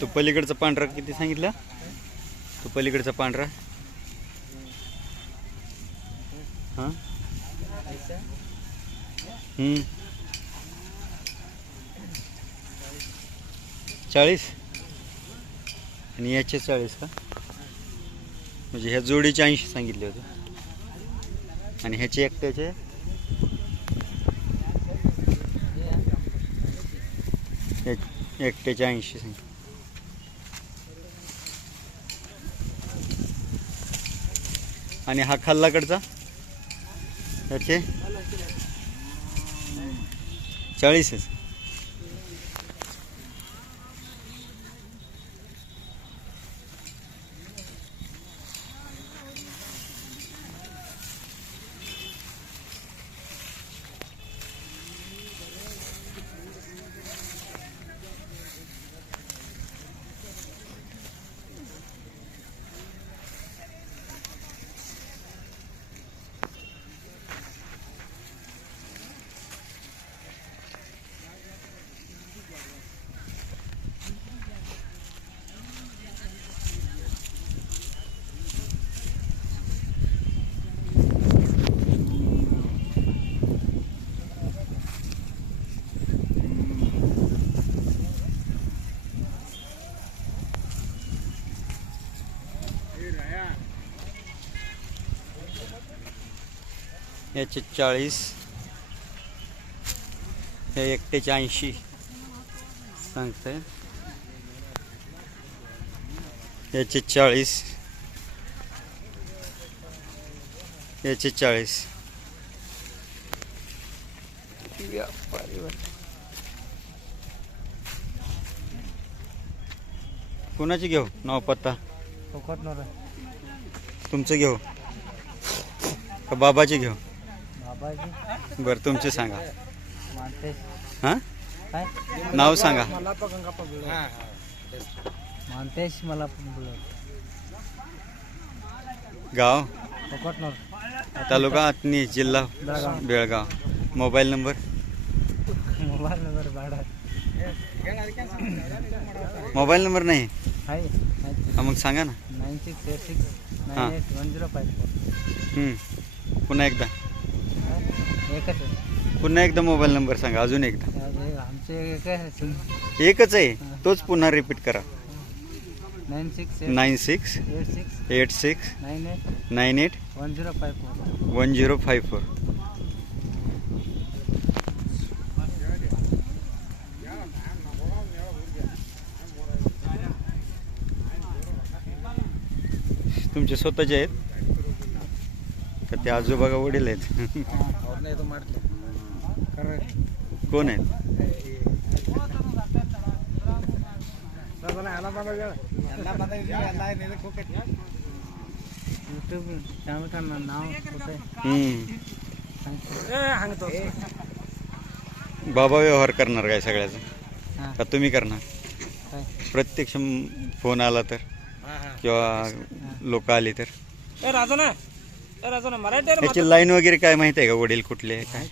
तो पलीकडचा पांढरा किती सांगितला? तो पलीकडचा पांढरा. हां? चाळीस? आणि याचे चाळीस का? म्हणजे ह्या जोडीचे ऐंशी सांगितले होते. आणि ह्याचे एकट्याचे? एक- एकट्याचे ऐंशी सांगितले. आणि हा खाल्लाकडचा. त्याचे चाळीसच. याचे चाळीस हे एकट्याचे ऐंशी सांगताय. याचे चाळीस याचे चाळीस. कोणाची घेऊ? नाव पत्ता तुमचं घेऊ? का बाबाची घेऊ? बरं तुमचे सांगा. हां? नाव सांगा. मानतेश मला गाव? तालुका आतनी जिल्हा Belgaum. Mobile number? Mobile number mobile number नाही? मग सांगा ना. Nine six eight six nine eight one zero five hmm. पुन्हा एकदा. एकच आहे. पुन्हा एकदा मोबाईल नंबर सांगा अजून एकदा. आमचे एक आहे सिम एकच आहे? तोच पुन्हा रिपीट करा. Nine six eight nine six eight six eight six nine eight nine eight one zero five four one zero five four तुमचे स्वतःचे आहेत? का ते आजोबा का वडील आहेत. कोण आहेत? बाबा व्यवहार करणार काय सगळ्याचा? का तुम्ही करणार? प्रत्यक्ष फोन आला तर? किंवा लोक आली तर? राजा ना. त्याची लाईन वगैरे काय माहिती आहे का? वडील कुठले आहे काय?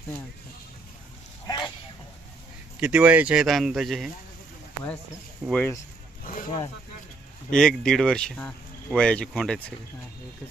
किती वयाचे आहेत अंदाजे हे? वयस एक दीड वर्ष. हां. वयाची खोंड आहेत सगळे. हां एकच.